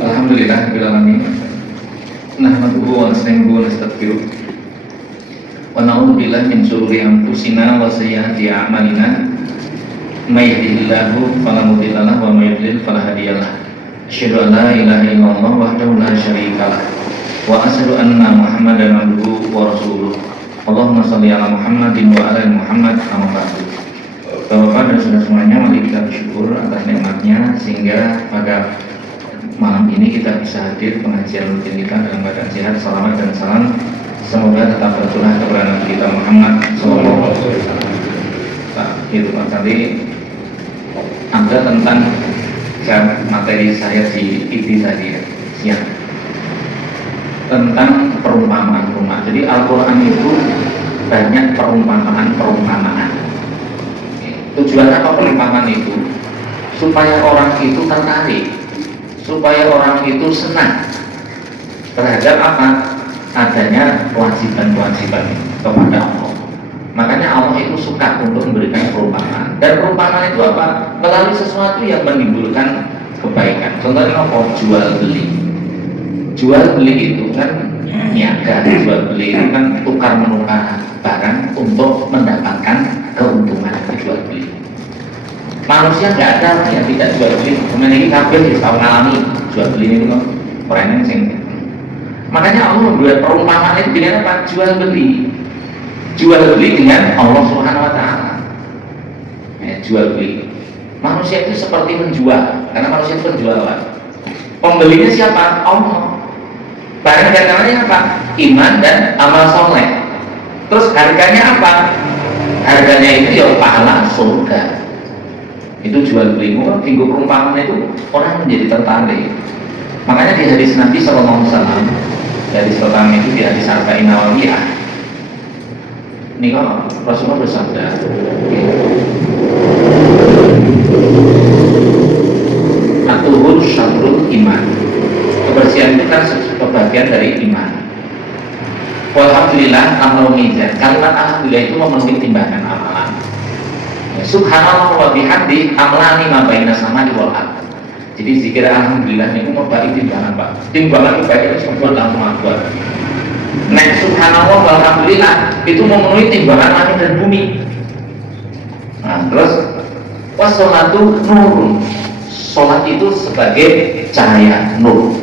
Alhamdulillah rabbil alamin. Nahmaduhu wa nasta'inuhu wa nastaghfiruh. Wa na'udzu billahi min shururi anfusina wa sayyiati a'malina. May yahdihillahu fala mudilla lahu wa may yudlil fala hadiya lahu. Asyhadu an la ilaha illallah wahdahu la syarika lah. Wa asyhadu anna Muhammadan abduhu wa rasuluh. Allahumma shalli ala Muhammadin wa ala Muhammad amma ba'du. Bapak dan saudara semuanya, mari kita bersyukur atas nikmatnya sehingga pada malam ini kita bisa hadir pengajian rutin kita dalam keadaan sehat, selamat dan salam. Semoga tetap berturah kepada Nabi kita Muhammad Sallallahu Alaihi Wasallam. Nah, itu Pak tadi ada tentang materi saya di TV tadi ya, siang tentang perumpamaan rumah. Jadi Al-Quran itu banyak perumpamaan. Tujuannya apa perumpamaan itu? Supaya orang itu tertarik, supaya orang itu senang terhadap apa? Adanya kewajiban-kewajiban kepada Allah. Makanya Allah itu suka untuk memberikan perumpamaan. Dan perumpamaan itu apa? Melalui sesuatu yang menimbulkan kebaikan. Contohnya apa? Jual beli. Jual beli itu kan niaga. Jual beli itu kan tukar menukar barang untuk mendapatkan keuntungan jual beli. Manusia nggak ada yang tidak jual beli. Memiliki kabel yang tahu ngalami jual beli ini kok orang yang makanya Allah membuat perumpamaan itu dengan apa? Jual beli dengan Allah Subhanahu Wa Taala. Jual beli. Manusia itu seperti menjual, karena manusia itu penjualan. Pembelinya siapa? Allah. Barang dagangannya apa? Iman dan amal soleh. Terus harganya apa? Harganya itu ya pahala surga. Itu jual beli. Minggu perumpamaan itu orang menjadi tertarik. Makanya di hadis Nabi Sallallahu Alaihi Wasallam, hadis pertama itu di hadis Arba'in Nawawiyah. Ini kok Rasulullah bersabda, Atuhur syatrul iman. Kebersihan itu kan sebagian dari iman. Walhamdulillah amal mizan. Kalimat alhamdulillah itu memenuhi timbangan amalan. Subhanallah wa bihamdi amlani ma baina samai wal ardh. Jadi zikir alhamdulillah niku merbaki timbangan, Pak. Timbangan kebaikan sebut langsung akuat. Nek subhanallah walhamdulillah itu memenuhi timbangan langit dan bumi. Nah, terus wassalatu nurun. Salat itu sebagai cahaya nur.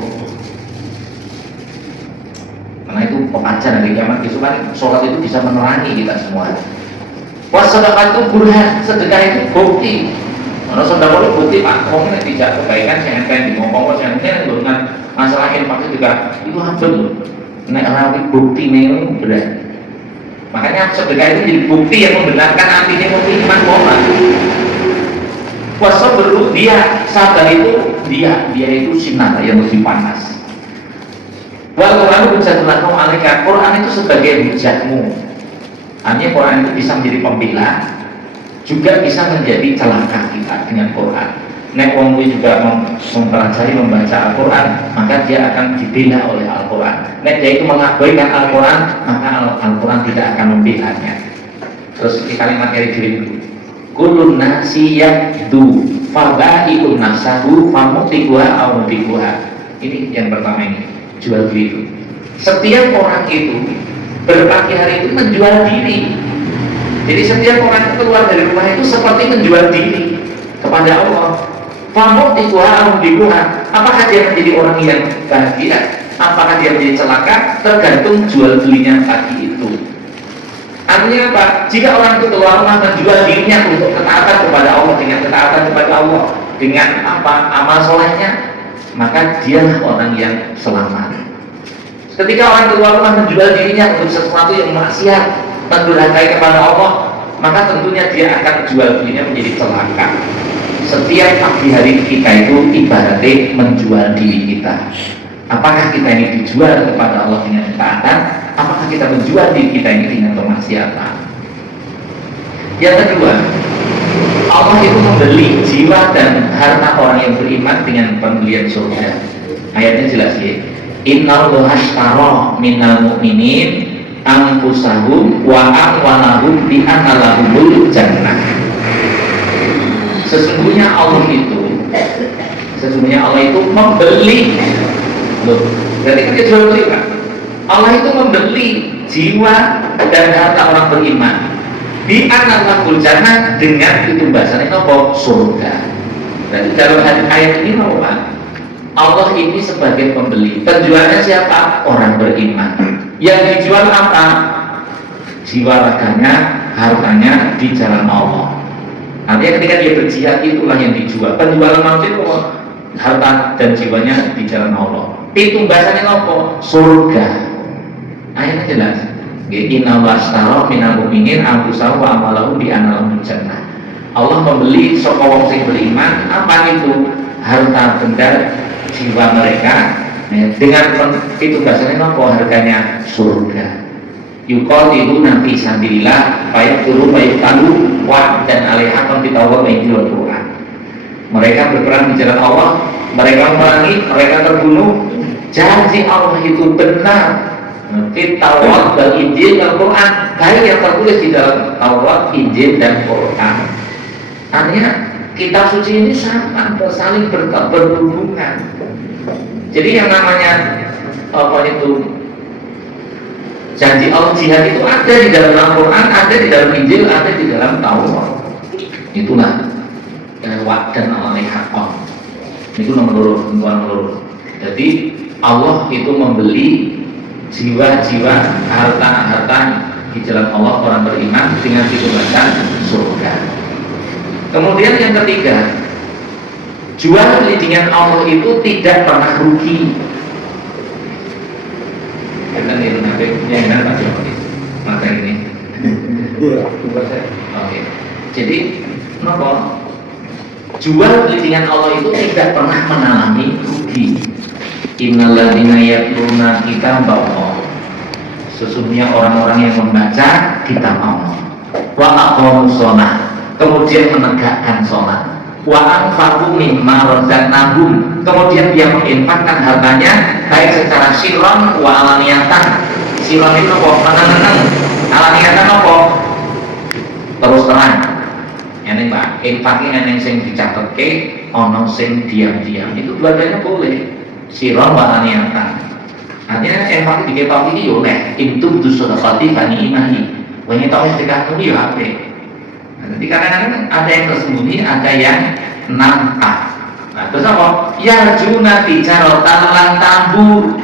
Karena itu pengajar dari kiamat besok kan salat itu bisa menerangi kita semua. Wassadaqah itu burhan, sedekah itu bukti. Kalau sedekah itu bukti Pak, kalau ini tidak kebaikan saya pengen ngomong saya dengan masalah infak juga itu hampir loh. Nek rawi bukti nih berat. Makanya sedekah itu jadi bukti yang membenarkan artinya bukti iman bohong. Puasa berlu dia sabar itu dia itu sinar yang mesti panas. Wal Quran hujjatun alaika. Quran itu sebagai hujatmu. Artinya Quran itu bisa menjadi pembela, juga bisa menjadi celaka kita dengan Quran. Nek wong juga mempelajari membaca Al-Quran, maka dia akan dibela oleh Al-Quran. Nek dia itu mengabaikan Al-Quran, maka Al-Quran tidak akan membelanya. Terus kalimat dari diri kulun nasi yakdu fabai'un nafsahu famutikuha au mutikuha. Ini yang pertama ini, jual beli itu. Setiap orang itu berpagi hari itu menjual diri. Jadi setiap orang itu keluar dari rumah itu seperti menjual diri kepada Allah. Famutikuha au mutikuha. Apakah dia menjadi orang yang bahagia? Apakah dia menjadi celaka? Tergantung jual belinya pagi itu. Artinya apa? Jika orang itu keluar rumah menjual dirinya untuk ketaatan kepada Allah, dengan ketaatan kepada Allah, dengan apa? Amal solehnya, maka dialah orang yang selamat. Ketika orang keluar rumah menjual dirinya untuk sesuatu yang maksiat, mendurhakai kepada Allah, maka tentunya dia akan jual dirinya menjadi celaka. Setiap pagi hari kita itu ibaratnya menjual diri kita. Apakah kita ini dijual kepada Allah dengan ketaatan? Apakah kita menjual diri kita ini dengan kemaksiatan? Yang kedua, Allah itu membeli jiwa dan harta orang yang beriman dengan pembelian surga. Ayatnya jelas ya. Innallaha ashtara minal mu'minin anfusahum wa amwalahum bi anna lahumul jannah. Sesungguhnya Allah itu Sesungguhnya Allah itu membeli. Loh, berarti kan dia jual beli kan? Allah itu membeli jiwa dan harta orang beriman. Di analakul jannah dengan itu bahasanya apa? Surga. Berarti dalam ayat ini apa? Allah ini sebagai pembeli. Penjualnya siapa? Orang beriman. Yang dijual apa? Jiwa raganya, hartanya di jalan Allah. Artinya ketika dia berjihad itulah yang dijual. Penjualan manusia itu harta dan jiwanya di jalan Allah. Itu bahasanya apa? Surga. Ayatnya jelas. Inna washtara minal mu'minin anfusahum wa amwalahum bi anna lahumul jannah. Allah membeli saka wong sing beriman apa itu? Harta benda jiwa mereka dengan itu bahasanya apa? Harganya surga. Yuqatiluna fi sabilillah fayaqtulu fayuqtalu wa dan alaiha qantitawwa bainal Quran. Mereka berperang di jalan Allah, mereka memerangi, mereka terbunuh. Janji Allah itu benar. Taurat dan Injil dan Quran, baik yang tertulis di dalam Taurat, Injil dan Quran. Artinya kitab suci ini sangat saling berhubungan. Jadi yang namanya apa itu janji Allah jihad itu ada di dalam Al-Quran, ada di dalam Injil, ada di dalam Taurat. Itulah wa'dan alaihi haqqan. Itu nomor loro. Jadi Allah itu membeli jiwa-jiwa, harta-harta di jalan Allah orang beriman dengan diberikan surga. Kemudian yang ketiga, jual beli dengan Allah itu tidak pernah rugi. Karena itu nanti yang benar Pak maka ini. Oke. Jadi, kenapa? Jual beli dengan Allah itu tidak pernah mengalami rugi. Innalladzina yatluna kitaballah. Sesungguhnya orang-orang yang membaca kitab Allah. Wa aqamus shalah, kemudian menegakkan salat. Wa anfaqu mimma razaqnahum, kemudian dia menginfakkan hartanya baik secara sirran wa alaniyatan. Sirran itu apa? Menang-menang. Alaniyatan apa? Terus terang. Ini Pak, infaknya yang sing dicatatke, ono sing diam-diam. Itu dua-duanya boleh. Sirran wa alaniyatan. Artinya infak di kitab ini yo nek intum tusadaqati fa ni'mahi. Wa ini tau sedekah itu yo apik. Jadi kadang-kadang ada yang tersembunyi, ada yang nampak. Nah, terus apa? Ya juna tijaratan lan tambur.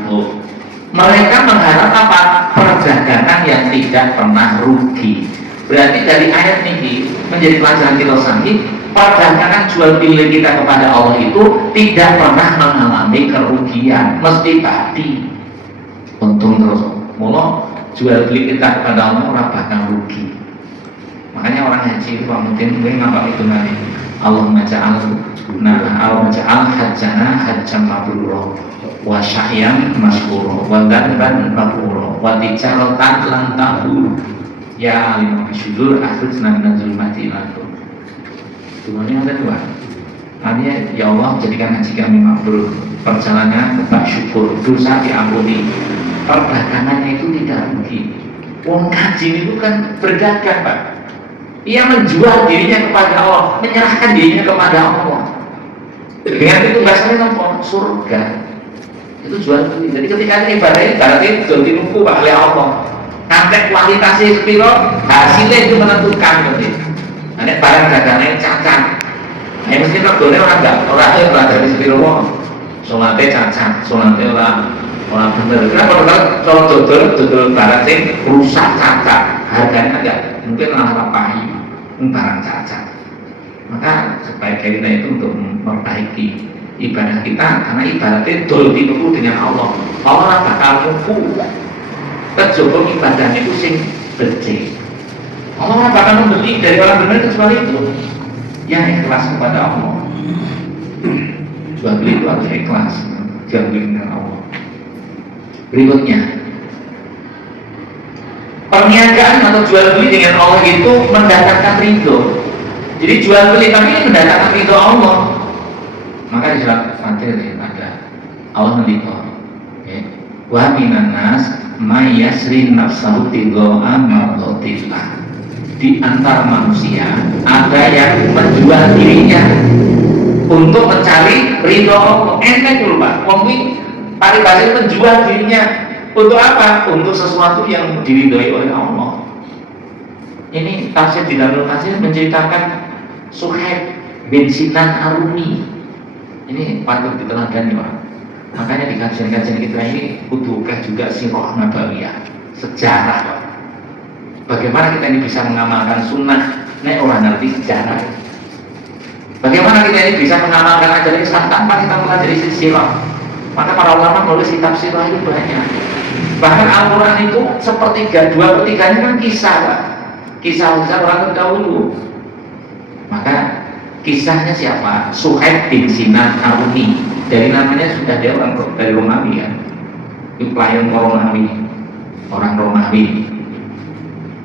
Mereka mengharap apa? Perdagangan yang tidak pernah rugi. Berarti dari ayat ini menjadi pelajaran kita sendiri, perdagangan jual beli kita kepada Allah itu tidak pernah mengalami kerugian, mesti pasti untung terus. Mula jual beli kita kepada Allah ora bakal rugi. Makanya orang haji itu mungkin ngapa itu nanti Allah maja'al hajjana hajjam mabrura wa sya'yan masykurra wa dhanban maghfura wa tijaratan lan tabur ya alim bisyudur akhrijna minaz zulumati ila nur. Semuanya ada dua. Artinya ya Allah jadikan haji kami mabrur, perjalanan tetap syukur, dosa diampuni, perdagangannya itu tidak rugi. Wong haji itu kan berdagang Pak. Ia menjual dirinya kepada Allah, menyerahkan dirinya kepada Allah. Dengan itu bahasanya apa? Surga. Itu jual beli. Jadi ketika ini ibaratnya jual dinuku oleh Allah. Nanti kualitasnya sepiro, hasilnya itu menentukan. Nanti barang dagangnya cacat. Nah, mesti regane orang dari sepiro wong. Solatnya cacat, solatnya orang bener. Kenapa kalau dodol barang sing rusak cacat, harganya enggak mungkin malah payu, barang cacat. Maka sebagai kita itu untuk memperbaiki ibadah kita, karena ibaratnya dol dituku dengan Allah. Allah bakal muku kejaba ibadahnya itu sing becik. Allah bakal membeli dari orang benar kecuali itu yang ikhlas kepada Allah. Jual beli itu harus ikhlas, jual beli dengan Allah. Berikutnya, perniagaan atau jual beli dengan Allah itu mendatangkan ridho. Jadi jual beli tapi ini mendatangkan ridho Allah. Maka di surat Fatir ada Allah mendikau wa minan nas may yasri nafsahu tidha'a mardatillah. Di antara manusia ada yang menjual dirinya untuk mencari ridho Allah. Enak dulu Pak, wong paribase menjual dirinya untuk apa? Untuk sesuatu yang diridhoi oleh Allah. Ini tafsir di Darul Katsir menceritakan Suhaib bin Sinan Arumi. Ini patut diteladani Pak. Makanya di kajian-kajian kita ini butuhkan juga sirah nabawiyah, sejarah Pak. Bagaimana kita ini bisa mengamalkan sunnah nek orang ngerti sejarah. Bagaimana kita ini bisa mengamalkan ajaran Islam tanpa kita mempelajari sirah. Maka para ulama menulis kitab sirah itu banyak. Bahkan Al-Quran itu sepertiga, 2/3 kan kisah Pak. Kisah-kisah orang terdahulu. Maka kisahnya siapa? Suhaib bin Sinan Arumi. Dari namanya sudah dia orang dari Romawi ya. Itu pelayan Romawi, orang Romawi.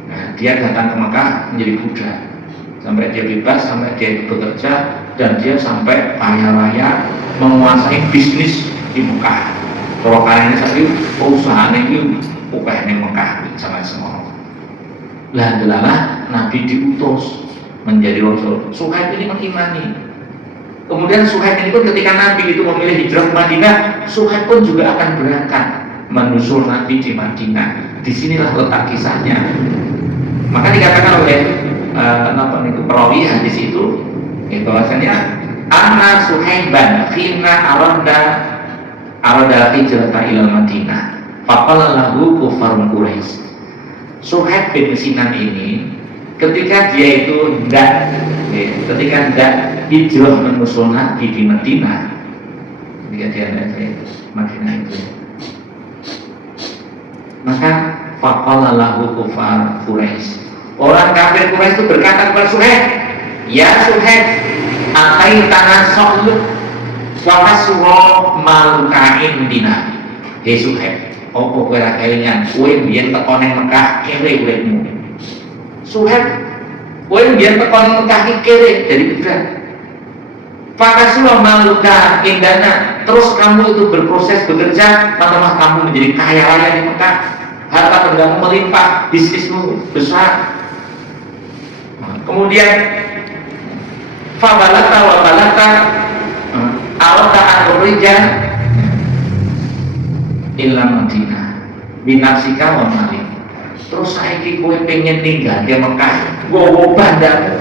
Nah, dia datang ke Mekah menjadi budak sampai dia bebas, sampai dia bekerja, dan dia sampai kaya raya menguasai bisnis di Mekah. Kalau kalian ini perusahaan ini bukan yang Mekah sama semua. Lah Nabi diutus menjadi Rasul. Suhaib ini mengimani. Kemudian Suhaib ini pun ketika Nabi itu memilih hijrah ke Madinah, Suhaib pun juga akan berangkat menyusul Nabi di Madinah. Disinilah letak kisahnya. Maka dikatakan oleh perawi hadis itu, bahwasanya anna Suhaiban khina arada hijrata ilal Madinah. Faqala lahu kufarun Quraisy. Suhaib bin Sinan ini ketika dia itu tidak hijrah menyusul Nabi di Madinah, ketika dia dari Madinah itu, maka faqala lahu kufar Quraisy. Orang kafir Quraisy itu berkata kepada Suhaib, ya Suhaib, atai tanah so'lu wa kaswa malukain dina. Hei Suhaib, opo kowe ra kelingan kowe biyen teko ning Mekah kere uripmu. Suhaib, kowe biyen teko ning Mekah iki kere dari budak. Fakaswa maluka indana, terus kamu itu berproses bekerja, malah kamu menjadi kaya raya di Mekah, harta bendamu melimpah, bisnismu besar. Kemudian fabalata wa balata awata al-rija illa Madinah binafsika wa malik. Terus saiki kowe pengen tinggal di Mekah, gowo bandamu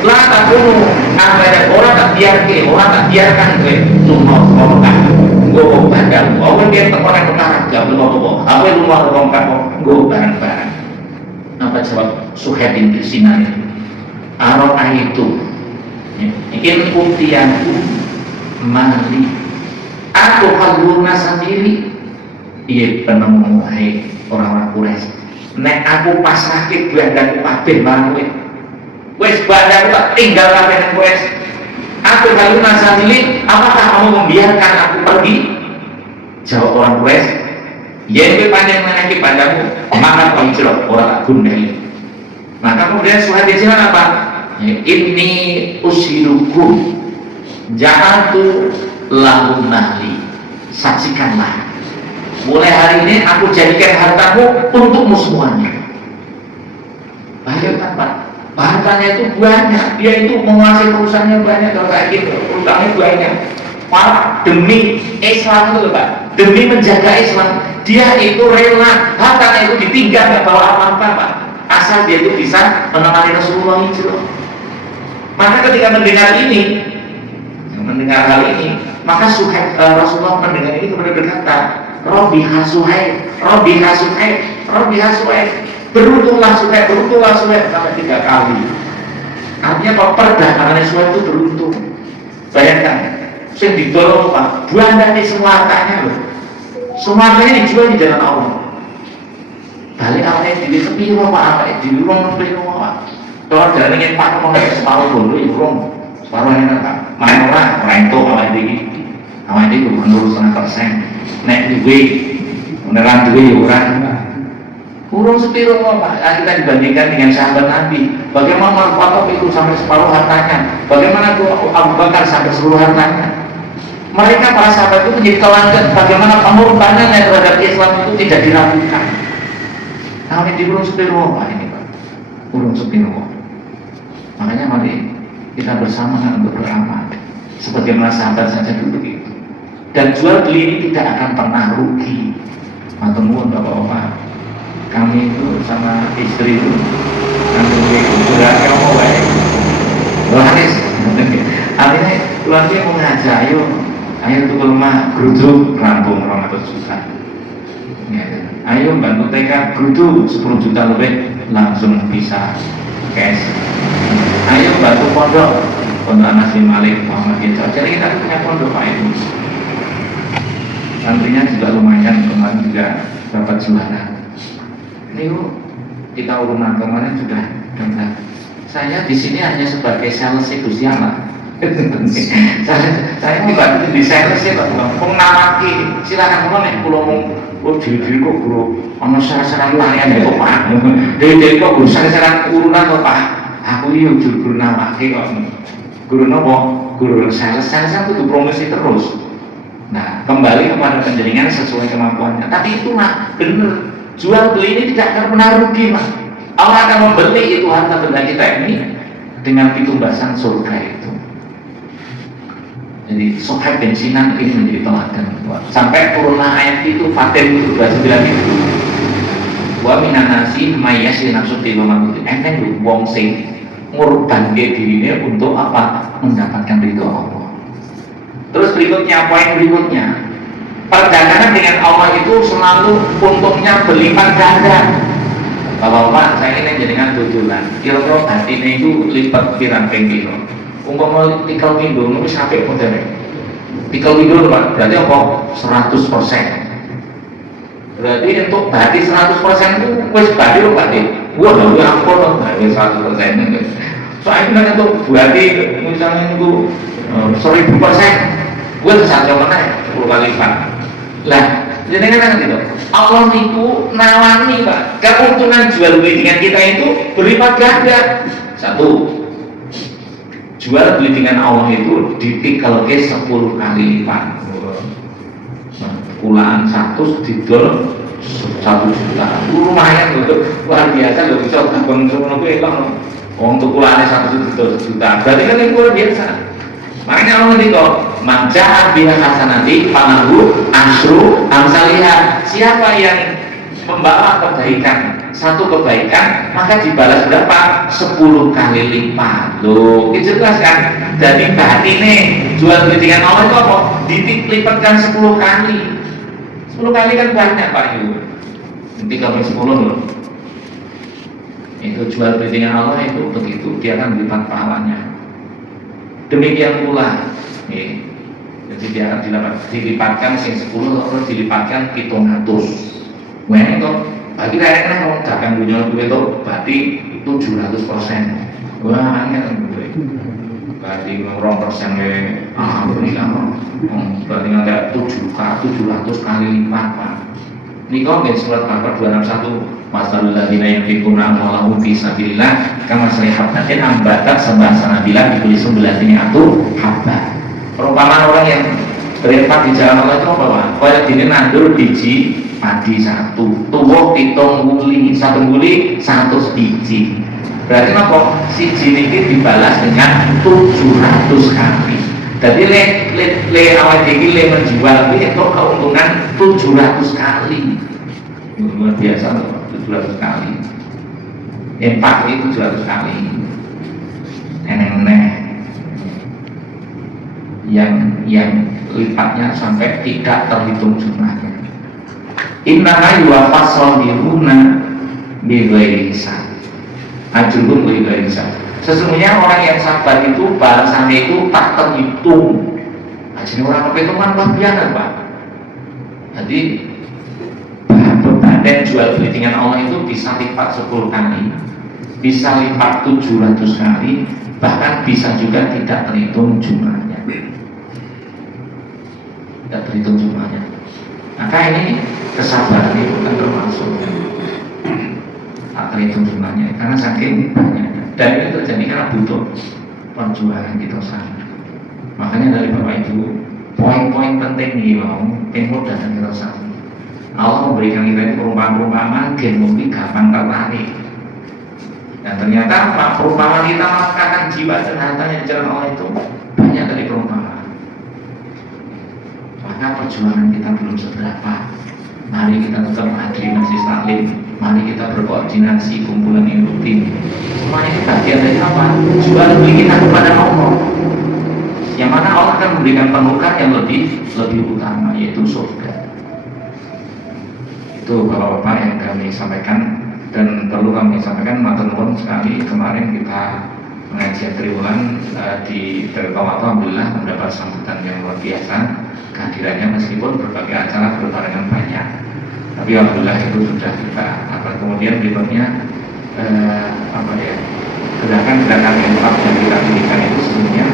lah tak dulu ada orang tak biarkan kowe cuma Mekah gowo bandamu. Kowe biar tekan Mekah gak apa-apa. Apa rumah Mekah gowo barang-barang. Apa jawab Suhaib bin Sinan itu? Arona itu in utianku mali, aku kaluna sendiri. Iya penemu hai orang-orang Quraisy. Nek aku pasrahke bandaku kabeh marang kowe. Wis bandaku tak tinggal kabeh nang kowe. Aku kaluna sendiri, apakah kamu membiarkan aku pergi? Jawab orang Quraisy, yen kowe panjang meneki bandamu, maka kau hijrah ora tak gundali. Maka kemudian Suhaib bin Sinan apa? Ini usirukum ja'atu lahum mahli. Saksikanlah, mulai hari ini aku jadikan hartamu untukmu semuanya. Bayangkan Pak, hartanya itu banyak, dia itu menguasai perusahaannya banyak. Kalau kayak gitu, perusahaannya banyak. Pak, demi Islam itu Pak, demi menjaga Islam, dia itu rela hartanya itu ditinggal, nggak bawa apa-apa Pak, asal dia itu bisa menemani Rasulullah hijrah. Maka ketika mendengar hal ini, maka Rasulullah mendengar ini kemudian berkata, Robbi hasuhaib, beruntunglah Suhaib sampai 3 kali. Artinya kalau perdagangan Suhaib itu beruntung. Bayangkan, yang didorong Pak, buandane semua hartanya loh, semua hartanya dijual di jalan Allah. Balik awalnya di sepiro Pak, awalnya di urung sepiro Pak. Kalau jalan ingin Pak mengenai separuh dulu, ya urung separuh enak Pak. Main orang itu awalnya itu menurut 100%. Nek duwe beneran duwe orang urung sepiro Pak. Kita dibandingkan dengan sahabat Nabi, bagaimana Umar itu sampai separuh hartanya, bagaimana Abu Bakar sampai seluruh hartanya. Mereka para sahabat itu menjadi teladan bagaimana pengorbanan terhadap Islam itu tidak diragukan. Nah ini di urung sepiro Pak ini Pak, urung sepiro. Makanya mari kita bersama untuk beramal. Sebagaimana sahabat saja dulu begitu. Dan jual beli ini tidak akan pernah rugi. Matur nuwun Bapak-bapak. Kami itu sama istri itu kami itu sudah mau baik. Waris. Artinya keluarga mau ngajak, ayo tuh rumah geruduk rampung 200 juta. Ya, ayo bantu TK geruduk 10 juta lebih langsung bisa cash. Ayo bantu pondok Anas bin Malik Muhammadiyah. Jadi kita punya pondok Pak itu. Santrinya juga lumayan, kemarin juga dapat juara. Ini kita urunan kemarin sudah dengar. Saya di sini hanya sebagai sales Gusti Allah. saya tidak di sales ya Pak. Pengnawaki silakan kula nek kula mau diri kok bro ana saran layan kok Pak. Dhewe kok guru saran urunan kok Pak. Aku iki guru nawaki kok. Guru napa? Guru sales kudu promosi terus. Nah, kembali kepada penjaringan sesuai kemampuannya. Tapi itu mah benar. Jual beli ini tidak akan pernah rugi, Mas. Allah akan membeli itu harta benda kita ini dengan pitumbasan surga itu. Jadi sohab bensinan ini menjadi teladan. Sampai turunlah ayat itu Fatir itu 29 itu. Wa minan nasi mayyasi nafsu tilomatu. Enten wong sing ngorbanke dirinya untuk apa? Mendapatkan ridho Allah. Terus berikutnya, poin berikutnya, perdagangan dengan Allah itu selalu untungnya berlipat ganda. Bapak-bapak, saya ini jadikan tujuan. Kira-kira batinnya itu lipat pirang pengkilo. Umpama tikal minggu, itu sampai modern. Tikal minggu berarti apa? 100%. Berarti untuk batin 100% itu wis batin loh batin. Wah, ya ampun loh, batin 100%. Soalnya untuk batin misalnya itu 1000%. Gue saja mana 10 kali lipat. Lah, jadi kan gitu. Allah itu nawani Pak. Keuntungan jual beli dengan kita itu berlipat ganda. Satu, jual beli dengan Allah itu dipikal ke 10 kali lipat. Kulaan 100 didol 1 juta. Lumayan loh, luar biasa loh. Bisa bangun semua itu elang. Untuk kulaannya 1 juta. Berarti kan itu luar biasa. Makanya Allah ngerti Majah biha hasanati falahu asru amsalihah. Siapa yang membawa kebaikan, satu kebaikan, maka dibalas berapa? 10 kali lipat. Loh, itu jelas kan? Jadi batine jual beli dengan Allah itu apa? Dilipatkan 10 kali. 10 kali kan banyak Pak Yu. Nanti kalau 10 loh. Itu jual beli dengan Allah itu begitu, dia akan lipat pahalanya. Demikian pula, jadi dia akan dilipatkan sing 10 terus dilipatkan 700. Wah itu bagi lain-lain kalau dagang dunia itu berarti 700%. Wah angel berarti 2% berarti ada 700 kali lipat Pak. Ini kau nggak surat Al-Baqarah 261. Masalul ladzina yunfiquna amwalahum fi sabilillah kama sayhabatin ambatat sab'asana bila dibeli 11 habba. Perumpamaan orang yang berinfak di jalan Allah itu apa Pak? Kayak dini nandur biji padi 1, tuwuh 7 nguli, 1 nguli 100 biji. Berarti apa? Siji niki dibalas dengan 700 kali. Jadi le awal ini le menjual itu keuntungan 700 kali. Luar biasa loh. 700 kali. Empat itu 700 kali. Eneng-eneng. Yang lipatnya sampai tidak terhitung jumlahnya. Innaha yuwaffas sabiruna bighairi hisab. Ajrun bighairi hisab. Sesungguhnya orang yang sabar itu balasannya itu tak terhitung. Jadi orang perhitungan luar biasa Pak. Jadi dan jual beli dengan Allah itu bisa lipat 10 kali, bisa lipat 700 kali, bahkan bisa juga tidak terhitung jumlahnya. Tidak terhitung jumlahnya. Maka ini kesabaran itu kan termasuk tak terhitung jumlahnya karena saking banyaknya. Dan itu terjadi karena butuh perjuangan kita sama. Makanya dari Bapak Ibu, poin-poin penting nih tempo datang kita sama. Allah memberikan kita perumpamaan-perumpamaan gen mungkin gampang tertarik. Dan ternyata perumpamaan kita mengatakan jiwa dan hartanya di jalan Allah itu banyak dari perumpamaan. Maka perjuangan kita belum seberapa. Mari kita tetap menghadiri majelis taklim, mari kita berkoordinasi kumpulan yang rutin. Semuanya itu bagian dari apa? Jual beli kita kepada Allah. Yang mana Allah akan memberikan penukaran yang lebih utama, yaitu surga. Itu bapak-bapak yang kami sampaikan, dan perlu kami sampaikan matur nuwun sekali, kemarin kita pengajian triwulan di Telkom, alhamdulillah mendapat sambutan yang luar biasa kehadirannya, meskipun berbagai acara berbarengan banyak, tapi alhamdulillah itu sudah kita kemudian berikutnya gerakan-gerakan yang telah kita pilihkan itu sebenarnya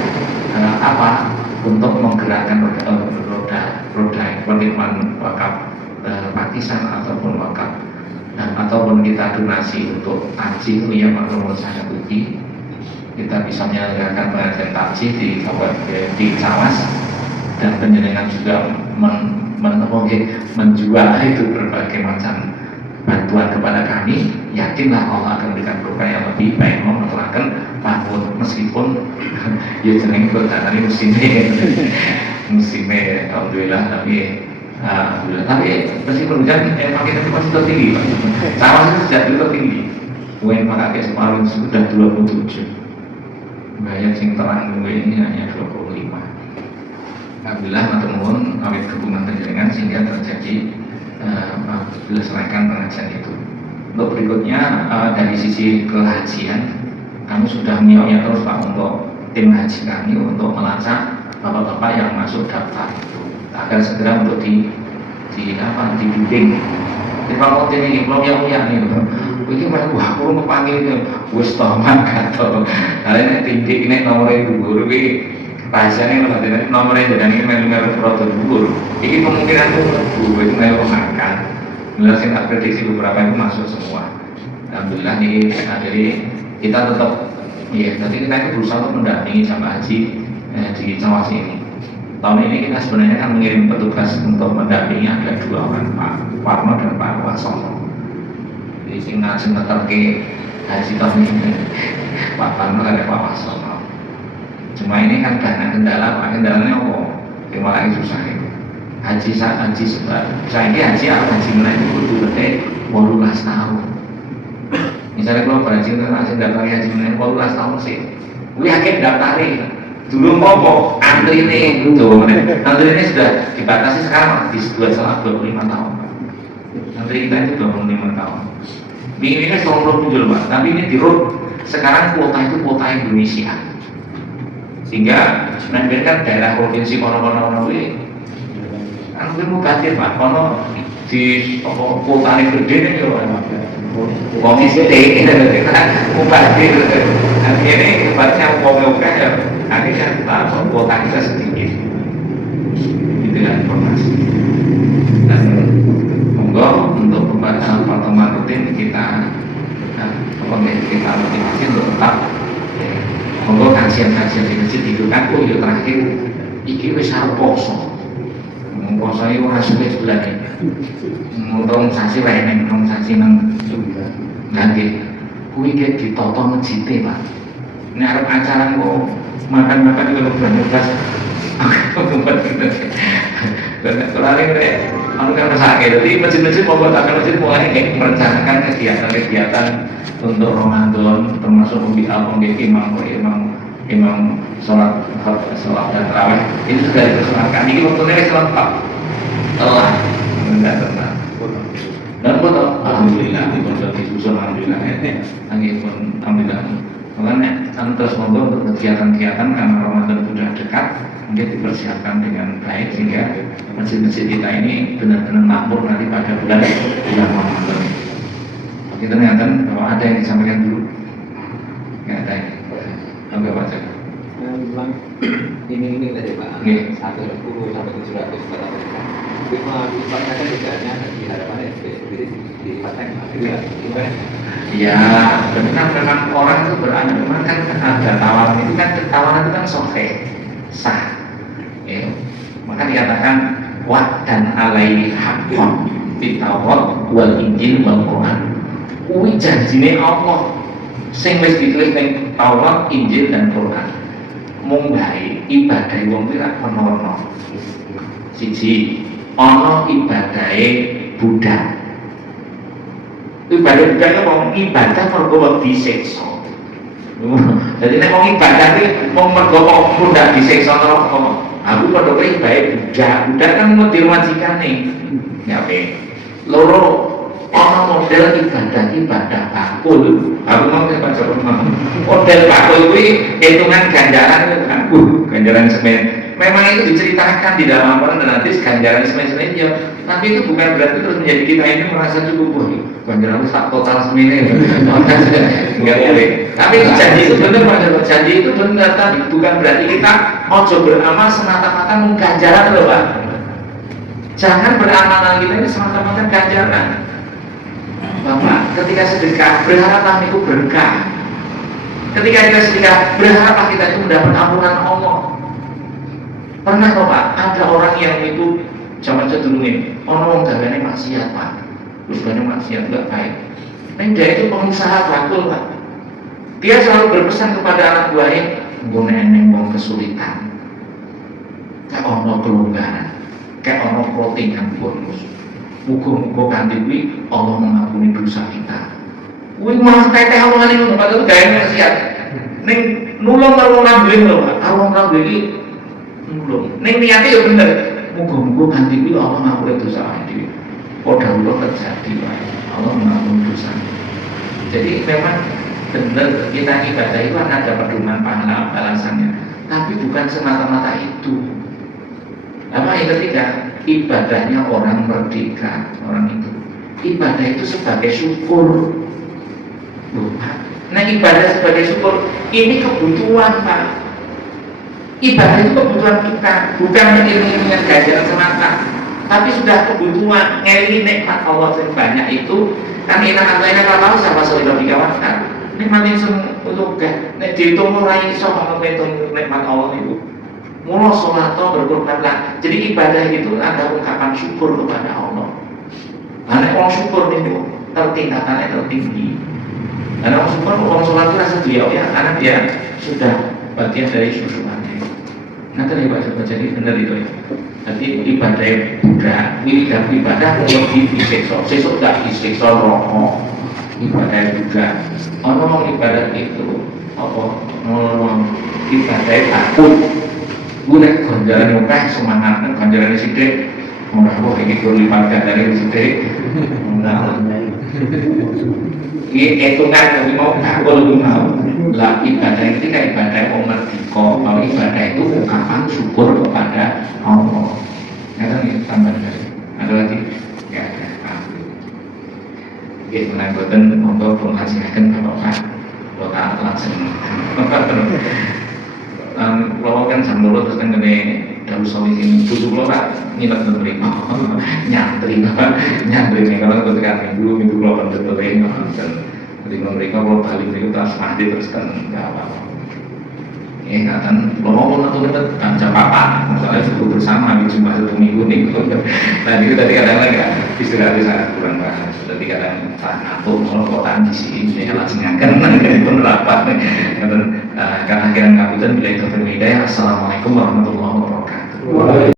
untuk menggerakkan roda penerimaan wakaf partisan ataupun wakaf, ataupun kita donasi untuk takjil yang menurut saya bukti kita bisa menyelenggarakan pengajian takjil di Cawas, dan penjaringan juga menjual itu berbagai macam bantuan kepada kami. Yakinlah Allah akan memberikan berkah yang lebih baik, mengelakkan tahun meskipun ya jeneng bertanani musimnya alhamdulillah, tapi meskipun hujan makin masih tertinggi. Cawas itu sudah tertinggi, UN pakai separuh sudah 27, bayar sing terang ini hanya 25. Alhamdulillah matur nuwun awit dukungan panjenengan sehingga terjadi dilaksanakan pengajian itu. Untuk berikutnya dari sisi kehajian, kami sudah menyiapkan terus Pak untuk tim haji kami untuk melacak bapak-bapak yang masuk daftar itu agar segera untuk dibimbing. Di Pak ini belum yang nih, ini malah wah kurang kepanggil wis toman kata, karena tindik ini nomornya dulu, bahasanya nomornya dan ini melu produk dulu. Ini kemungkinan itu melu makan. Melaksanakan prediksi beberapa itu masuk semua. Alhamdulillah ini jadi kita tetap jadi kita itu berusaha untuk mendampingi jamaah haji di Cawas ini. Tahun ini kita sebenarnya akan mengirim petugas untuk mendampingi, ada 2 orang, Pak Warno dan Pak Wasono. Jadi sehingga ngeterke haji tahun ini Pak Warno dan Pak Wasono. Cuma ini kan karena kendalanya apa? Yang malah susah itu. Haji saya ini haji mulai itu berarti 18 tahun. Misalnya kalau berhaji daftar haji mulai 18 tahun sih, gue yakin daftarin. Dulu mau antri ini sudah dibatasi sekarang di 25 tahun. Antri kita itu 25 tahun. Ini 97 Pak, tapi ini di road sekarang kuota itu kuota Indonesia. Sehingga sebenarnya kan daerah provinsi kono-kono ini kan mungkin mau ganti Pak, kono di kuota ini gede nih komisi T mau ganti. Artinya ini tempatnya uangnya ya, akhirnya kuota kita sedikit. Itu kan informasi. Dan monggo untuk pertemuan rutin kita motivasi untuk tetap monggo kajian-kajian di masjid itu kan yuk terakhir iki wis arep poso. Poso iki ora suwe sebelane. Untung sasi wae ning sasi nang nanti kuwi ge ditata masjid Pak. Nek arep acara kok makan-makan itu banyak gas. Terlalu kan sakit. Jadi masjid-masjid masjid mulai merencanakan kegiatan-kegiatan untuk Ramadan, termasuk imam sholat dan tarawih itu sudah dipersiapkan. Ini waktunya lengkap, telah enggak tenang. Dan betul, alhamdulillah disusun alhamdulillah. Alhamdulillah. Makanya terus untuk kegiatan-kegiatan karena Ramadan sudah dekat, mungkin dipersiapkan dengan baik sehingga masjid-masjid kita ini benar-benar makmur nanti pada bulan Ramadan. Kita ternyata bahwa ada yang disampaikan dulu, nggak ada yang sampai baca. Ini tadi Pak, 110 sampai 700 kata kita. Dipakai juga hanya di hadapan di paten. Ya, benar memang orang itu memang kan ada tawaran itu kan sah. Ya. Maka dikatakan dan alaihi haqqan fit Taurat wal Injil wal Quran. Kuwi janjine Allah. Sing wis ditulis ning Taurat, Injil dan Quran. Mung bae ibadah wong kuwi ra ono. Siji, ana ibadahe Buddha. Ibadah Buddha itu mau ibadah mergo wong disiksa. Jadi nek wong ibadah iki mung mergo Buddha disiksa neraka. Aku padha kowe bae Buddha kan model majikane. Ya pe. Loro ana model ibadah bakul. Aku mau baca model bakul kuwi hitungan ganjaran kan. Ganjaran semen. Memang itu diceritakan di dalam Al-Quran dan hadis ganjaran semen ya. Tapi itu bukan berarti terus menjadi kita ini merasa cukup. Ganjaran itu sak total semen. Enggak boleh. Tapi itu janji itu benar, janji itu benar. Tapi bukan berarti kita ojo beramal semata-mata mengganjaran loh Pak. Jangan beramal kita ini semata-mata ganjaran. Bapak, ketika sedekah berharaplah itu berkah. Ketika kita sedekah berharaplah kita itu mendapat ampunan Allah. Pernah kok Pak, ada orang yang itu zaman dulu ini, orang gawene maksiat Pak, terus gawene maksiat nggak baik. Nah dia itu pengusaha bakul Pak. Dia selalu berpesan kepada anak buahnya, gue neneng mau kesulitan, kayak ono kelonggaran, kayak ono protein yang bonus. Muga-muga kanthi kuwi Allah mengampuni dosa kita. Kuwi malah teteh omongan itu padahal gawe maksiat. Ning nulung karo ora duwe lho Pak, karo ora duwe iki nulung. Ning niate ya bener. Muga-muga kanthi kuwi Allah ngampuni dosa dhewe. Padha ulo terjadi Pak. Allah mengampuni dosa. Jadi memang benar kita ibadah itu kan ada pedoman pahala balasannya, tapi bukan semata-mata itu. Apa yang ketiga, ibadahnya orang merdeka, orang itu ibadah itu sebagai syukur. Nah ibadah sebagai syukur ini kebutuhan Pak. Ibadah itu kebutuhan kita, bukan mengiring-iringan ganjaran semata, tapi sudah kebutuhan. Ngeli nikmat Allah yang banyak itu kan enak atau tahu siapa sudah dikawakan. Nikmatin semua untuk nek dihitung ora iso menghitung nikmat Allah itu. Mula sholat berkorbanlah. Jadi ibadah itu ada ungkapan syukur kepada Allah. Karena orang syukur itu tingkatannya tertinggi. Karena orang syukur, orang sholat itu rasa dia ya, karena dia sudah bagian dari syukurannya. Nah kan ibadah jadi benar itu ya. Jadi ibadah Buddha, ibadah lebih disiksa. Sesuk tak disiksa rokok. Ibadah Buddha. Orang ibadah itu apa? Orang ibadah takut. Gue nek ganjaran akeh semangat nek ganjaran sithik ora kok iki kudu lipat dari sithik. Ora. Iki hitungan tapi mau bakul mau. Lah ibadah itu kayak ibadah wong merdeka. Kalau ibadah itu ungkapan syukur kepada Allah. Ada nih tambah dari. Ada lagi? Ya. Oke, mulai boten monggo penghasilaken Bapak. Bapak langsung. Kalau kan jam dulu terus kan kene dalu solusi butuh lo Pak nyimak memberi nyantri nih kalau ketika minggu lo kan betul dan dari mereka kalau balik itu tas mati terus kan nggak apa-apa. Ini kan lo mau atau tidak jam apa? Masalahnya cukup bersama di cuma 1 minggu nih. Nah itu tadi kadang-kadang ya istirahatnya sangat kurang Pak. Tadi kadang atau kalau kotaan di sini saya langsung akan pun rapat nih. Karena akhirnya ngabutan bila itu berbeda. Assalamualaikum warahmatullahi wabarakatuh.